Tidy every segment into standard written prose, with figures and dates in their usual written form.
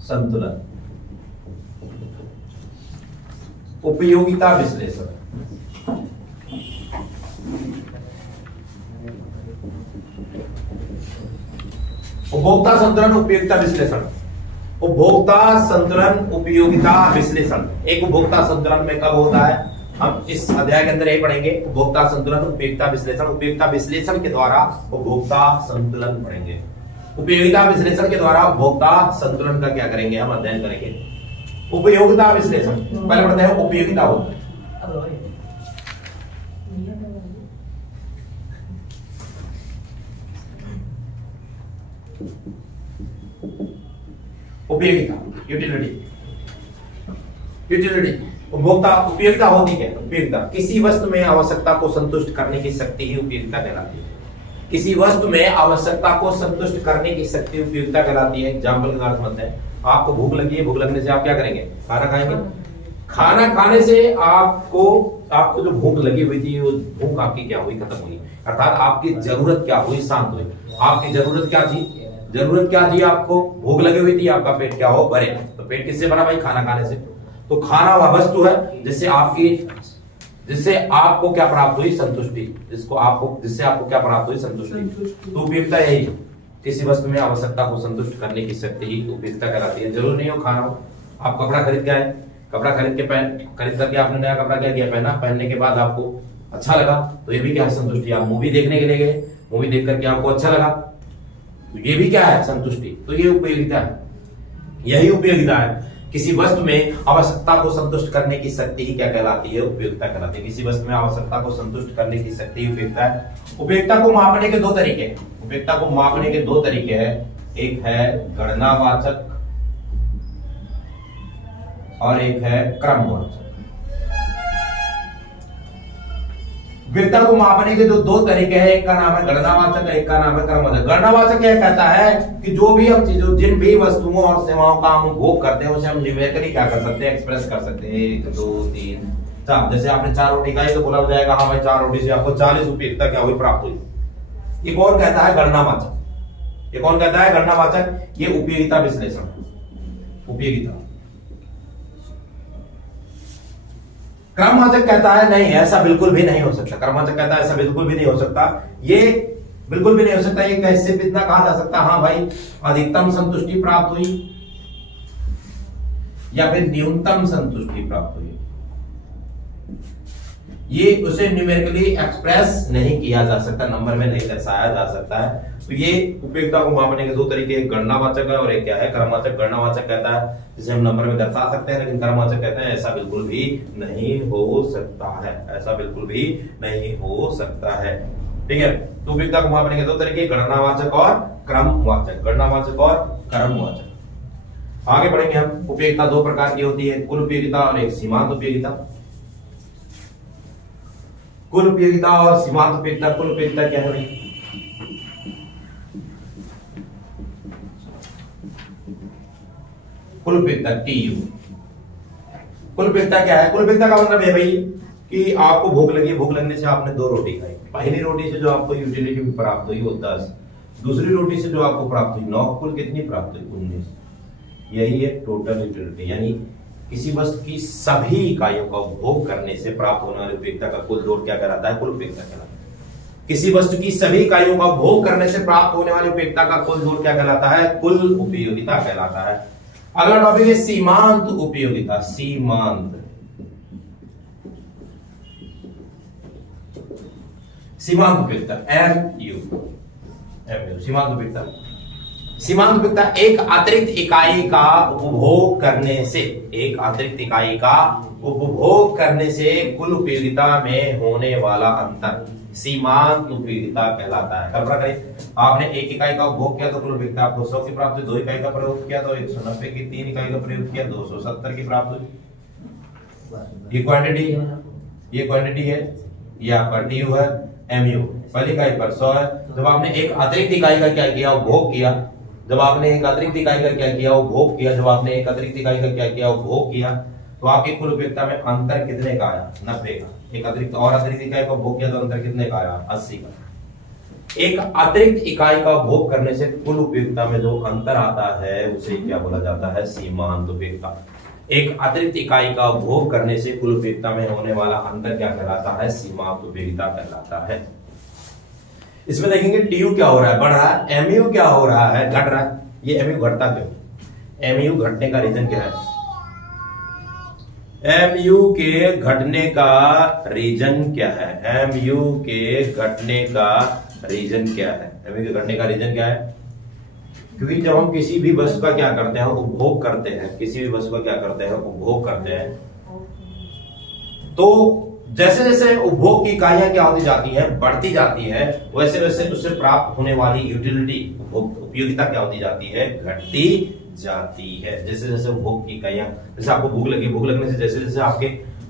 संतुलन, उपयोगिता विश्लेषण। उपभोक्ता संतुलन उपयोगिता विश्लेषण। उपभोक्ता संतुलन उपयोगिता विश्लेषण। एक उपभोक्ता संतुलन में कब होता है, हम इस अध्याय के अंदर यही पढ़ेंगे। उपभोक्ता संतुलन उपयोगिता विश्लेषण। उपयोगिता विश्लेषण के द्वारा उपभोक्ता संतुलन पढ़ेंगे। उपयोगिता विश्लेषण के द्वारा उपभोक्ता संतुलन का क्या करेंगे, हम अध्ययन करेंगे। उपयोगिता विश्लेषण पहले पढ़ते हैं। उपयोगिता होता है उपयोगिता, यूटिलिटी। यूटिलिटी उपभोक्ता, उपयोगिता होती है। उपयोगिता किसी वस्तु में आवश्यकता को संतुष्ट करने की शक्ति ही उपयोगिता कहलाती है। किसी वस्तु में आवश्यकता को संतुष्ट करने की शक्ति उपयोगिता कहलाती है। एग्जाम्पल का अर्थ मतलब है, आपको भूख लगी है, भूख लगने से आप क्या करेंगे, खाना खाएंगे। खाना खाने से आपको जो भूख लगी हुई थी वो भूख आपकी क्या हुई, खत्म हुई। अर्थात आपकी जरूरत क्या हुई, शांत हुई। आपकी जरूरत क्या थी, जरूरत क्या थी, आपको भूख लगी हुई थी, आपका पेट क्या हो, भरे। तो पेट किससे भरा भाई, खाना खाने से। तो खाना वह वस्तु है जिससे आपको क्या प्राप्त हुई, संतुष्टि। जिससे आपको क्या प्राप्त हुई, संतुष्टि। तो उपयोगिता यही है, किसी वस्तु में आवश्यकता को संतुष्ट करने की शक्ति ही उपयोगिता कहलाती है। जरूर नहीं हो खाना हो, आप कपड़ा खरीद के आए, कपड़ा खरीद करके आपने नया कपड़ा क्या किया, पहना। पहनने के बाद आपको अच्छा लगा, तो ये भी क्या है, संतुष्टि। आप मूवी देखने के लिए गए, मूवी देख करके आपको अच्छा लगा, तो ये भी क्या है, संतुष्टि। तो ये उपयोगिता है, यही उपयोगिता है। किसी वस्तु में आवश्यकता को संतुष्ट करने की शक्ति ही क्या कहलाती है, उपयोगिता कहलाती है। किसी वस्तु में आवश्यकता को संतुष्ट करने की शक्ति उपयोगिता है। उपयोगिता को मापने के दो तरीके हैं। उपयोगिता को मापने के दो तरीके हैं, एक है गणनावाचक और एक है क्रमवाचक। उपयोगिता को मापने के दो तरीके हैं, एक का नाम है गणनावाचक, एक का नाम है क्रमवाचक। गणनावाचक यह कहता है कि जो भी हम चीजों, जिन भी वस्तुओं और सेवाओं का हम उपभोग करते हैं उसे हम न्यूमेरिकली क्या कर सकते हैं, एक्सप्रेस कर सकते हैं। 1 2 3 4। जैसे आपने 4 रोटी खाई तो बोला जाएगा हाँ भाई 4 रोटी से आपको 40 उपयोगिता क्या हुई, प्राप्त हुई। ये कौन कहता है, गणनावाचक। ये कौन कहता है, गणनावाचक। ये उपयोगिता विश्लेषण, उपयोगिता। क्रमवाचक कहता है नहीं, ऐसा बिल्कुल भी नहीं हो सकता। क्रमवाचक कहता है ऐसा बिल्कुल भी नहीं हो सकता, ये बिल्कुल भी नहीं हो सकता। ये कैसे इतना कहा जा सकता, हाँ भाई अधिकतम संतुष्टि प्राप्त हुई या फिर न्यूनतम संतुष्टि प्राप्त हुई, ये उसे न्यूमेरिकली एक्सप्रेस नहीं किया जा सकता, नंबर में नहीं दर्शाया जा सकता है। तो ये उपयोगिता को मापने के दो तरीके, एक गणनावाचक है और एक क्या है, क्रमवाचक। गणनावाचक कहता है जिसे हम नंबर में दर्शा सकते हैं, लेकिन क्रमवाचक कहते हैं ऐसा बिल्कुल भी नहीं हो सकता है, ऐसा बिल्कुल भी नहीं हो सकता है। ठीक है, तो उपयोगिता को मापने के दो तरीके, गणनावाचक और क्रमवाचक। गणनावाचक और क्रमवाचक। आगे बढ़ेंगे हम। उपयोगिता दो प्रकार की होती है, कुल उपयोगिता और एक सीमांत उपयोगिता। कुल उपयोगिता और सीमांत उपयोगिता। कुल उपयोगिता क्या है, कुल उपयोगिता TU। कुल उपयोगिता क्या है, कुल उपयोगिता का मतलब है भाई कि आपको भूख लगी, भूख लगने से आपने 2 रोटी खाई। पहली रोटी से जो आपको यूटिलिटी प्राप्त हुई वो 10, दूसरी रोटी से जो आपको प्राप्त हुई 9, कुल कितनी प्राप्त हुई, 19। यही है टोटल यूटिलिटी, यानी किसी वस्तु की सभी इकाइयों का उपभोग करने से प्राप्त होने वाली उपयोगिता का कुल जोड़ क्या कहलाता है, कुल उपयोगिता कहलाता है। किसी वस्तु की सभी इकाइयों का उपभोग करने से प्राप्त होने वाली उपयोगिता का कुल जोड़ क्या कहलाता है, कुल उपयोगिता कहलाता है। अगला टॉपिक है सीमांत उपयोगिता। सीमांत उपयोगिता, MU। सीमांत उपयोगिता। सीमांत उपयोगिता एक अतिरिक्त इकाई का उपभोग करने से, एक अतिरिक्त इकाई का उपभोग करने से कुल उपयोगिता में होने वाला अंतर सीमांत उपयोगिता कहलाता है। कल्पना करें आपने 1 इकाई का उपभोग किया तो कुल उपयोगिता आपको 100 की प्राप्त हुई, 2 इकाई का प्रयोग किया तो 190 की, 3 इकाई का प्रयोग किया 270 की प्राप्त हुई। ये क्वांटिटी है, ये आपका TU है, MU। पहली इकाई पर 100 है। जब आपने एक अतिरिक्त इकाई का क्या किया, उपभोग किया, जब आपने एक अतिरिक्त इकाई का क्या किया, उपभोग किया, जब आपने एक अतिरिक्त इकाई का क्या किया, उपभोग किया, तो आपकी कुल उपयोगिता में अंतर कितने का आया, 90 का। एक अतिरिक्त और अतिरिक्त इकाई का उपभोग किया तो अंतर कितने का आया, 80 का। एक अतिरिक्त इकाई का उपभोग करने से कुल उपयोगिता में जो अंतर आता है उसे क्या बोला जाता है? सीमांत उपयोगिता। एक अतिरिक्त इकाई का उपभोग करने से कुल उपयोगिता में होने वाला अंतर क्या कहलाता है? सीमांत उपयोगिता कहलाता है। इसमें देखेंगे टीयू क्या हो रहा है? बढ़ रहा है। एमयू क्या हो रहा है? घट रहा है। ये एमयू घटता क्यों? एमयू घटने का रीजन क्या है? एमयू के घटने का रीजन क्या है? एमयू के घटने का रीजन क्या है? एमयू के घटने का रीजन क्या है? क्योंकि जब हम किसी भी वस्तु का क्या करते हैं? उपभोग करते हैं। किसी भी वस्तु का क्या करते हैं? उपभोग करते हैं। तो जैसे जैसे उपभोग की इकाइयां क्या होती जाती हैं? बढ़ती जाती है, वैसे वैसे उससे प्राप्त होने वाली यूटिलिटी, उपयोगिता क्या होती जाती है? घटती जाती है। जैसे जैसे उपभोग की इकाइयां, जैसे आपको भूख लगी, भूख लगने से जैसे जैसे आपके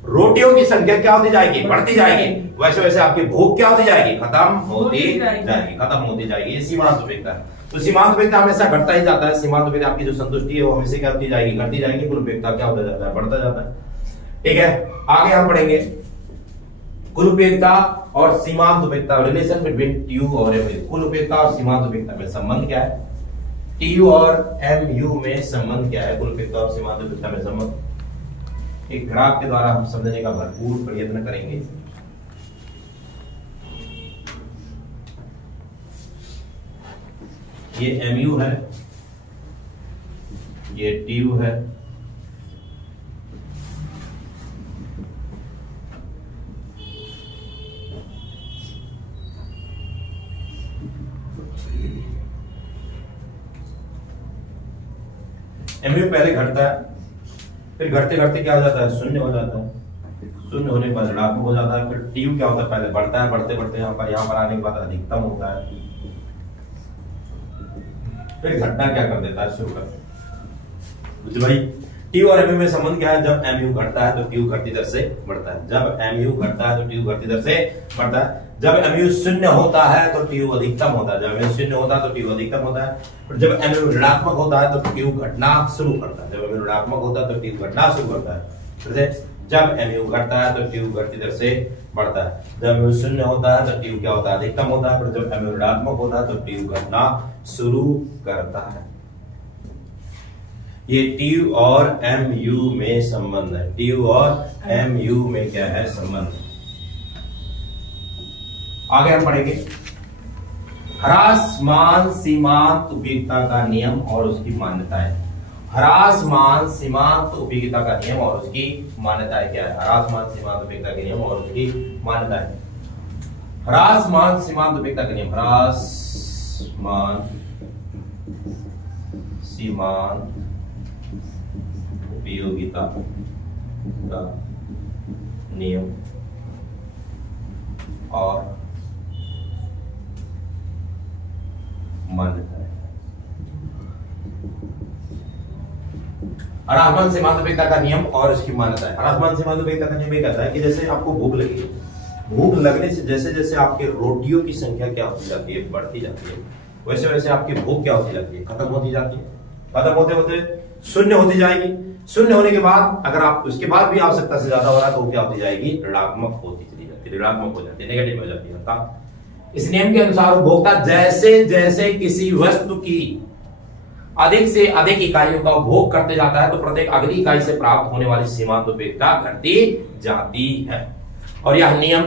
रोटियों की संख्या क्या होती जाएगी? बढ़ती जाएगी। वैसे वैसे आपकी भूख क्या होती जाएगी? खत्म होती जाएगी। खत्म होती जाएगी। ये सीमांत उपयोगिता है। तो सीमांत उपयोगिता हमेशा घटता ही जाता है। सीमांत उपयोगिता आपकी जो संतुष्टि है वो हमेशा क्या होती जाएगी? घटती जाएगी। कुल उपयोगिता क्या होता जाता है? बढ़ता जाता है। ठीक है, आगे हम पढ़ेंगे कुल उपयोगिता और सीमांत उपयोगिता, रिलेशन बिटवीन टीयू और एमयू। कुल उपयोगिता और सीमांत उपयोगिता में संबंध क्या है? टीयू और एमयू में संबंध क्या है? कुल उपयोगिता और सीमांत उपयोगिता में संबंध एक ग्राफ के द्वारा हम समझने का भरपूर प्रयत्न करेंगे। ये एमयू है, ये टीयू है, एमयू पहले घटता है, फिर घटते घटते क्या हो जाता है? शून्य हो जाता है। शून्य होने के बाद ऋणात्मक हो जाता है। फिर टीयू क्या होता है? पहले बढ़ता है, बढ़ते बढ़ते यहाँ पर आने के बाद अधिकतम होता है, फिर घटना क्या कर देता है? शुरू कर देता है। भाई टीयू और एमयू में संबंध क्या है? जब एमयू घटता है तो टीयू घटती दर से बढ़ता है। जब एमयू घटता है तो टीयू घटती दर से बढ़ता है। जब एमयू शून्य होता है तो टीयू अधिकतम होता है। जब एमयू शून्य होता है तो टीयू अधिकतम होता है। और जब एमयू ऋणात्मक होता है तो टीयू घटना शुरू करता है। जब एमयू ऋणात्मक होता है तो टीयू घटना शुरू करता है। जब एमयू घटता है तो टीयू घटती दर से बढ़ता है। जब एमयू शून्य होता है तो टीयू क्या होता है? अधिकतम होता है। फिर जब एमयू ऋणात्मक होता है तो टीयू घटना शुरू करता है। ये टीयू और एमयू में संबंध है। टीयू और एमयू में क्या है? संबंध। आगे हम पढ़ेंगे ह्रासमान सीमांत उपयोगिता का नियम और उसकी मान्यताएं। ह्रासमान सीमांत उपयोगिता का नियम और उसकी मान्यताएं क्या है? ह्रासमान सीमांत उपयोगिता के नियम और उसकी मान्यताएं। ह्रासमान सीमांत उपयोगिता का नियम। ह्रासमान सीमांत उपयोगिता का नियम और मान्यता है। ह्रासमान सीमांत उपयोगिता का नियम और इसकी मान्यता है। ह्रासमान सीमांत उपयोगिता का नियम ये कहता है कि जैसे आपको भूख लगी है, भूख लगने से जैसे जैसे आपके रोटियों की संख्या क्या होती जाती है? बढ़ती जाती है। वैसे वैसे आपकी भूख क्या होती जाती है? खत्म होती जाती है। खत्म होते होते शून्य होती जाएगी। शून्य होने के बाद अगर आप उसके बाद भी आवश्यकता से ज्यादा हो रहा है तो वो क्या होती जाएगी? ऋणात्मक होती चली जाती है। ऋणात्मक हो जाती है, नेगेटिव हो जाती है। इस नियम के अनुसार उपभोक्ता जैसे जैसे किसी वस्तु की अधिक से अधिक इकाइयों का उपभोग करते जाता है तो प्रत्येक अगली इकाई से प्राप्त होने वाली सीमांत उपयोगिता घटती जाती है। और यह नियम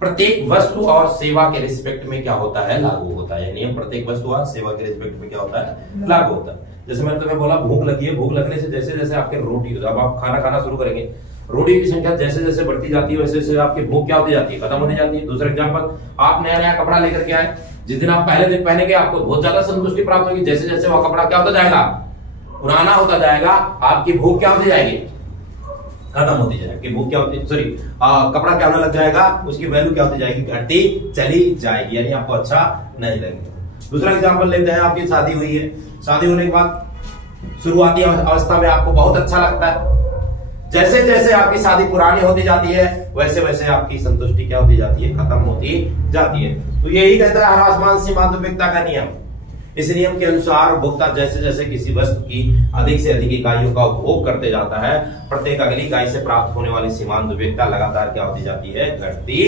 प्रत्येक वस्तु और सेवा के रिस्पेक्ट में क्या होता है? लागू होता है। यह नियम प्रत्येक वस्तु और सेवा के रिस्पेक्ट में क्या होता है? लागू होता है। जैसे मैंने तुम्हें बोला भूख लगी है, भूख लगने से जैसे जैसे आपके रोटी, जब आप खाना खाना शुरू करेंगे, रोटी की संख्या जैसे जैसे बढ़ती जाती है वैसे वैसे आपकी भूख क्या होती जाती है? खत्म होने जाती है। दूसरा एग्जांपल, आप नया नया कपड़ा लेकर के आए, जिस दिन आप पहले दिन पहनेंगे आपको बहुत ज्यादा संतुष्टि प्राप्त होगी। जैसे जैसे वो कपड़ा क्या होता जाएगा? पुराना होता जाएगा, आपकी भूख क्या होती जाएगी? खत्म होती जाएगी। भूख क्या होती, सॉरी कपड़ा क्या होने लग जाएगा? उसकी वैल्यू क्या होती जाएगी? घटती चली जाएगी, यानी आपको अच्छा नहीं लगेगा। दूसरा एग्जांपल लेते हैं, आपकी शादी हुई है, शादी होने के बाद शुरुआती अवस्था में आपको बहुत अच्छा लगता है। जैसे जैसे आपकी शादी पुरानी होती जाती है वैसे वैसे आपकी संतुष्टि क्या होती जाती है? खत्म होती जाती है। तो यही कहता है ह्रासमान सीमांत उपयोगिता का नियम इस नियम के अनुसार उपभोक्ता जैसे जैसे किसी वस्तु की अधिक से अधिक इकाइयों का उपभोग करते जाता है, प्रत्येक अगली इकाई से प्राप्त होने वाली सीमांत उपयोगिता लगातार क्या होती जाती है, घटती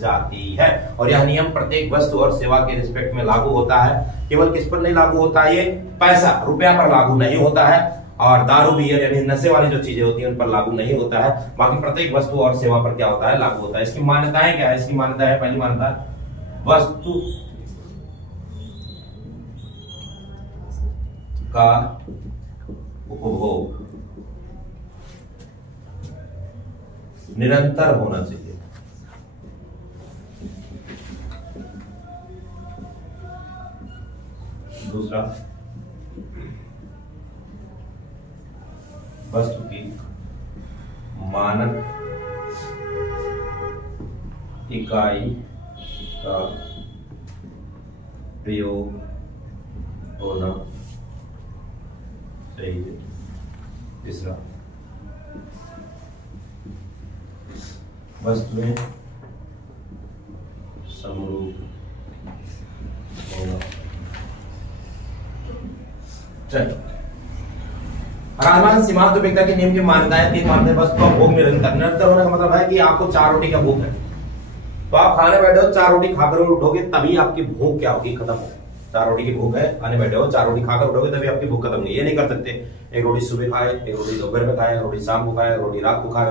जाती है। और यह नियम प्रत्येक वस्तु और सेवा के रिस्पेक्ट में लागू होता है। केवल किस पर नहीं लागू होता है, ये पैसा रुपया पर लागू नहीं होता है, और दारू बियर यानी नशे वाली जो चीजें होती हैं उन पर लागू नहीं होता है। बाकी प्रत्येक वस्तु और सेवा पर क्या होता है, लागू होता है। इसकी मान्यताएं क्या है, इसकी मान्यता है, पहली मान्यता वस्तु का उपभोग निरंतर होना चाहिए। दूसरा, वस्तु की मानक इकाई का प्रयोग होना चाहिए। तीसरा, वस्तुएं समरूप होना। चलो, राजमान सीमांत उपयोगिता के नियम की मान्यताएं, 3 मान्यताएं। वस्तु का भोग निरंतर होने का मतलब है कि आपको 4 रोटी का भूख है, तो आप खाने बैठे हो, 4 रोटी खाकर उठोगे तभी आपकी भूख क्या होगी, खत्म होगी। 4 रोटी की भूख है, खाने बैठे हो, 4 रोटी खाकर उठोगे तभी आपकी भूख खत्म नहीं। ये नहीं कर सकते एक रोटी सुबह खाए, एक रोटी दोपहर में खाए, एक रोटी शाम को खाए, रोटी रात को खाए,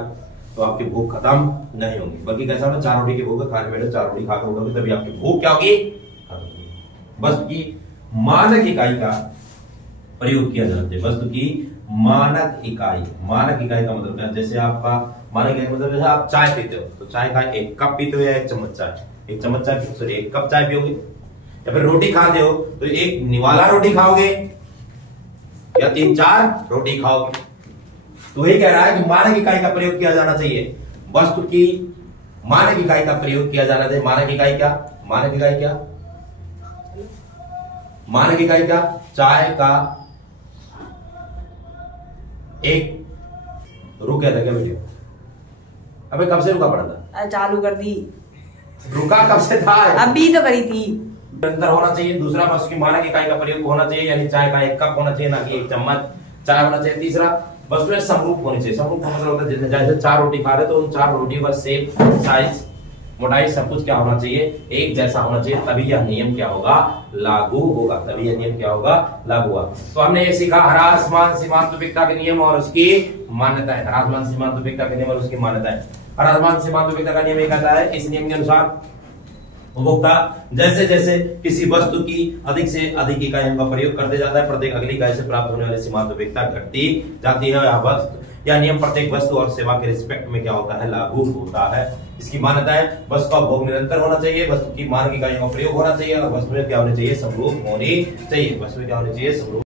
तो आपकी भूख खत्म नहीं होगी। बल्कि कैसा होगा, 4 रोटी की भूख है, खाने बैठे 4 रोटी खाकर उठोगे तभी आपकी भूख क्या होगी, खत्म होगी। वस्तु की मानक इकाई का प्रयोग किया जाता है। वस्तु की मानक इकाई, मानक इकाई का मतलब क्या है, जैसे आपका मानक इकाई मतलब जैसे आप चाय पीते हो तो चाय का 1 कप पीते हो या 1 चम्मच चाय, 1 चम्मच चाय, सॉरी 1 कप चाय पियोगे। या फिर रोटी खाते हो तो 1 निवाला रोटी खाओगे या 3-4 रोटी खाओगे। तो यही कह रहा है कि मानक इकाई का प्रयोग किया जाना चाहिए। वस्तु की मानक इकाई का प्रयोग किया जाना चाहिए। मानक इकाई क्या, मानक इकाई क्या, मानक इकाई क्या, चाय का 1 रुक गया था क्या वीडियो, अबे कब से रुका पड़ा था, चालू कर दी, रुका कब से था, अभी तो करी थी। निरंतर होना चाहिए। दूसरा, वस्तु की मानक इकाई का प्रयोग होना चाहिए, यानी चाय का 1 कप होना चाहिए, ना कि 1 चम्मच चाय होना चाहिए। तीसरा, वस्तुएं समरूप होनी चाहिए। समरूप का मतलब होता है जैसे 4 रोटी खा रहे तो उन 4 रोटी का शेप, साइज, मोटाई सब कुछ क्या होना चाहिए, एक जैसा होना चाहिए, तभी यह नियम क्या होगा, लागू होगा, तभी यह नियम क्या होगा, लागू होगा। तो हमने ये सीखा ह्रासमान सीमांत उपयोगिता के नियम और उसकी मान्यताएं। ह्रासमान सीमांत उपयोगिता के नियम और उसकी मान्यताएं। ह्रासमान सीमांत उपयोगिता का नियम ये कहता है, इस नियम के अनुसार उपभोक्ता जैसे जैसे किसी वस्तु की अधिक से अधिक इकाइयों का प्रयोग करते जाता है, प्रत्येक अगली इकाई से प्राप्त होने वाली सीमांत उपयोगिता घटती जाती है। यह नियम प्रत्येक वस्तु और सेवा के रिस्पेक्ट में क्या होता है, लागू होता है। इसकी मान्यता है, वस्तु का भोग निरंतर होना चाहिए, वस्तु की मानक इकाइयों का प्रयोग होना चाहिए, और वस्तुएं क्या होनी चाहिए, समरूप होनी चाहिए। वस्तुएं क्या होनी चाहिए, समरूप।